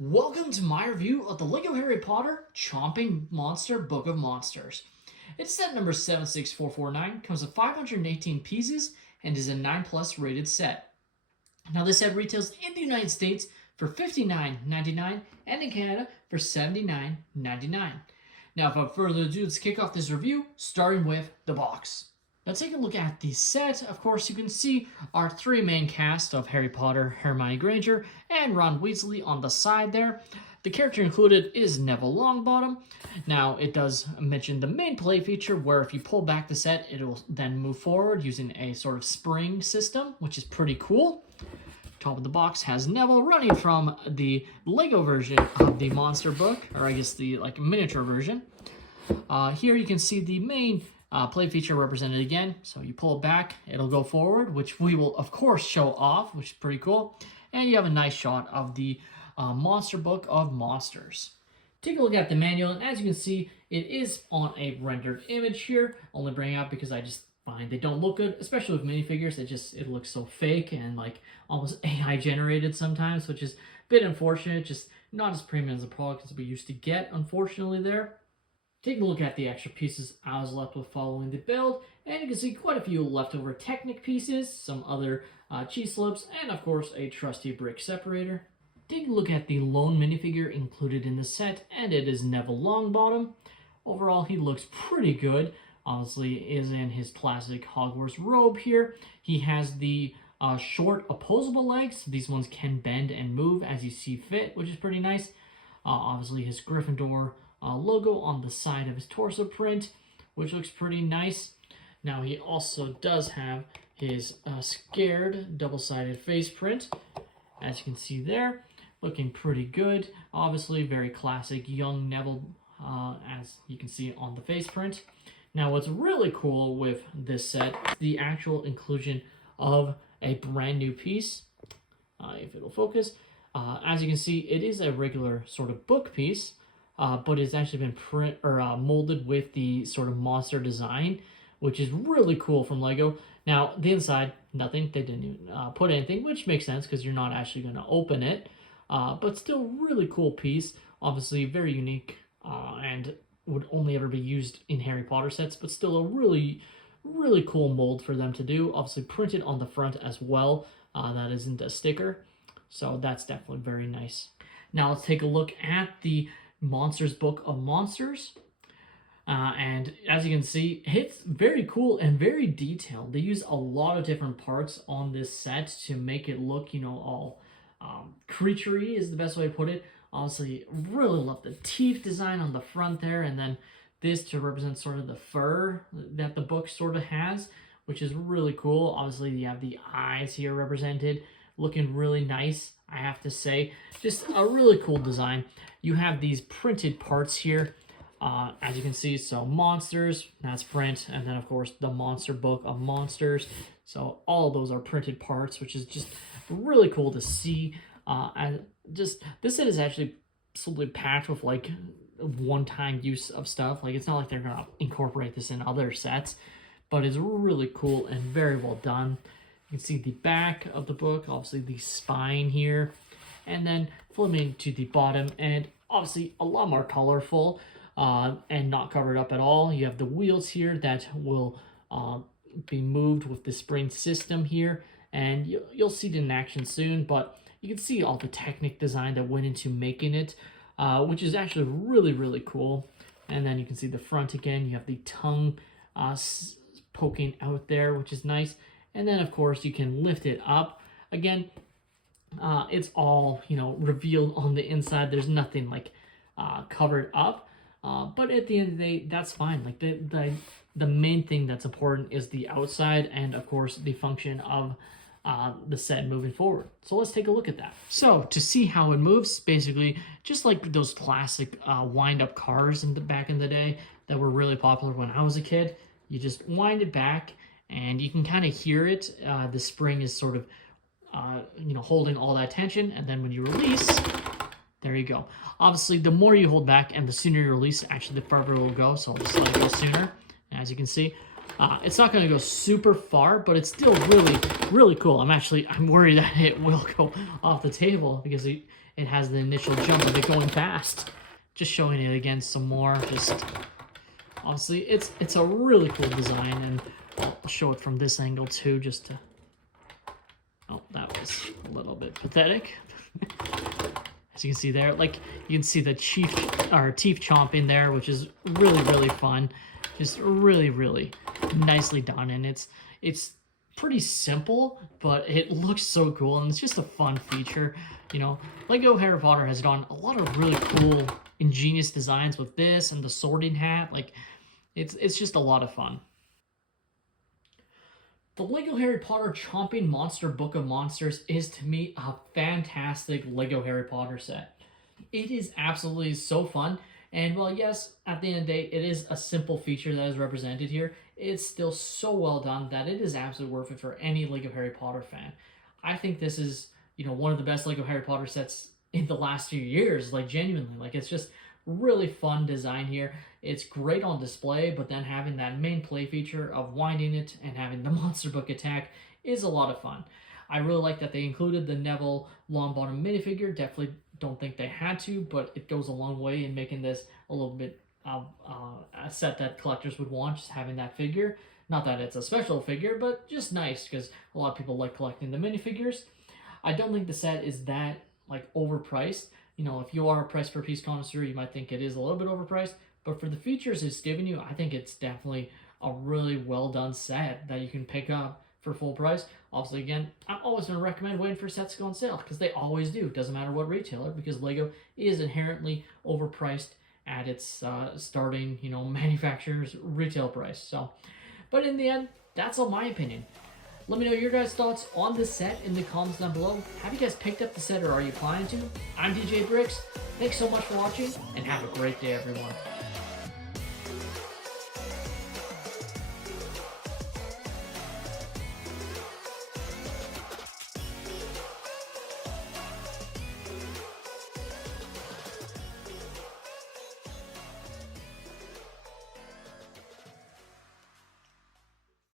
Welcome to my review of the LEGO Harry Potter Chomping Monster Book of Monsters. It's set number 76449, comes with 518 pieces, and is a 9 plus rated set. Now this set retails in the United States for $59.99 and in Canada for $79.99. Now without further ado, let's kick off this review, starting with the box. Now take a look at the set. Of course, you can see our three main cast of Harry Potter, Hermione Granger, and Ron Weasley on the side there. The character included is Neville Longbottom. Now, it does mention the main play feature where if you pull back the set, it will then move forward using a sort of spring system, which is pretty cool. Top of the box has Neville running from the LEGO version of the monster book, or I guess the miniature version. Here you can see the main play feature represented again. So you pull it back, it'll go forward, which we will of course show off, which is pretty cool. And you have a nice shot of the monster book of monsters. Take a look at the manual, and as you can see, it is on a rendered image here. Only bring it up because I just find they don't look good, especially with minifigures. It looks so fake and like almost AI generated sometimes, which is a bit unfortunate. Just not as premium as the product as we used to get, unfortunately there. Taking a look at the extra pieces I was left with following the build, and you can see quite a few leftover Technic pieces, some other cheese slips, and of course a trusty brick separator. Taking a look at the lone minifigure included in the set, and it is Neville Longbottom. Overall, he looks pretty good. Honestly, is in his classic Hogwarts robe here. He has the short opposable legs. These ones can bend and move as you see fit, which is pretty nice. Obviously, his Gryffindor logo on the side of his torso print, which looks pretty nice. Now he also does have his scared double-sided face print, as you can see there, looking pretty good. Obviously very classic young Neville, as you can see on the face print. Now what's really cool with this set is the actual inclusion of a brand new piece, if it'll focus. As you can see, it is a regular sort of book piece, but it's actually been molded with the sort of monster design, which is really cool from LEGO. Now, the inside, nothing. They didn't even put anything, which makes sense because you're not actually going to open it. But still, really cool piece. Obviously, very unique and would only ever be used in Harry Potter sets, but still a really, really cool mold for them to do. Obviously, printed on the front as well. That isn't a sticker. So that's definitely very nice. Now, let's take a look at the Monsters Book of Monsters, and as you can see, it's very cool and very detailed. They use a lot of different parts on this set to make it look, all creaturey is the best way to put it. Honestly, really love the teeth design on the front there, and then this to represent sort of the fur that the book sort of has, which is really cool. Obviously, you have the eyes here represented, looking really nice, I have to say. Just a really cool design. You have these printed parts here, as you can see. So monsters, that's print, and then of course the monster book of monsters. So all of those are printed parts, which is just really cool to see. And just this set is actually simply packed with like one-time use of stuff. Like, it's not like they're gonna incorporate this in other sets, but it's really cool and very well done. You can see the back of the book, obviously the spine here, and then flipping to the bottom, and obviously a lot more colorful and not covered up at all. You have the wheels here that will be moved with the spring system here, and you'll see it in action soon, but you can see all the Technic design that went into making it, which is actually really, really cool. And then you can see the front again. You have the tongue poking out there, which is nice. And then, of course, you can lift it up. Again, it's all, revealed on the inside. There's nothing, like, covered up. But at the end of the day, that's fine. Like, the main thing that's important is the outside and, of course, the function of the set moving forward. So let's take a look at that. So to see how it moves, basically, just like those classic wind-up cars back in the day that were really popular when I was a kid, you just wind it back, and you can kind of hear it. The spring is sort of, holding all that tension, and then when you release, there you go. Obviously, the more you hold back and the sooner you release, actually the farther it will go, so I'll just let it go sooner. As you can see, it's not going to go super far, but it's still really, really cool. I'm worried that it will go off the table because it it has the initial jump of it going fast. Just showing it again some more. Just obviously, it's a really cool design, and I'll show it from this angle too, just to. Oh, that was a little bit pathetic. As you can see there, like you can see the teeth chomping there, which is really fun. Just really nicely done, and it's pretty simple, but it looks so cool, and it's just a fun feature. You know, Lego Harry Potter has done a lot of really cool, ingenious designs with this and the sorting hat. Like, it's just a lot of fun. The Lego Harry Potter Chomping Monster Book of Monsters is, to me, a fantastic Lego Harry Potter set. It is absolutely so fun, and while yes, at the end of the day, it is a simple feature that is represented here, it's still so well done that it is absolutely worth it for any Lego Harry Potter fan. I think this is, one of the best Lego Harry Potter sets in the last few years, like genuinely. Like, it's just really fun design here. It's great on display, but then having that main play feature of winding it and having the monster book attack is a lot of fun. I really like that they included the Neville Longbottom minifigure. Definitely don't think they had to, but it goes a long way in making this a little bit of a set that collectors would want, just having that figure. Not that it's a special figure, but just nice, because a lot of people like collecting the minifigures. I don't think the set is that, like, overpriced. If you are a price per piece connoisseur, you might think it is a little bit overpriced, but for the features it's giving you, I think it's definitely a really well done set that you can pick up for full price. Obviously, again, I'm always going to recommend waiting for sets to go on sale, because they always do. It doesn't matter what retailer, because Lego is inherently overpriced at its starting, manufacturer's retail price. So, but in the end, that's all my opinion. Let me know your guys' thoughts on this set in the comments down below. Have you guys picked up the set, or are you planning to? I'm DJ Bricks. Thanks so much for watching, and have a great day, everyone.